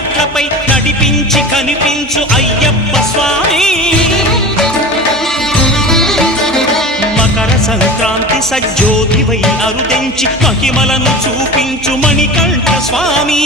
మెట్లపై నడిపించి కనిపించు అయ్యప్ప స్వామి మకర సంక్రాంతి సజ్జోతివై అరుదెంచి మహిమలను చూపించు మణికంఠ స్వామి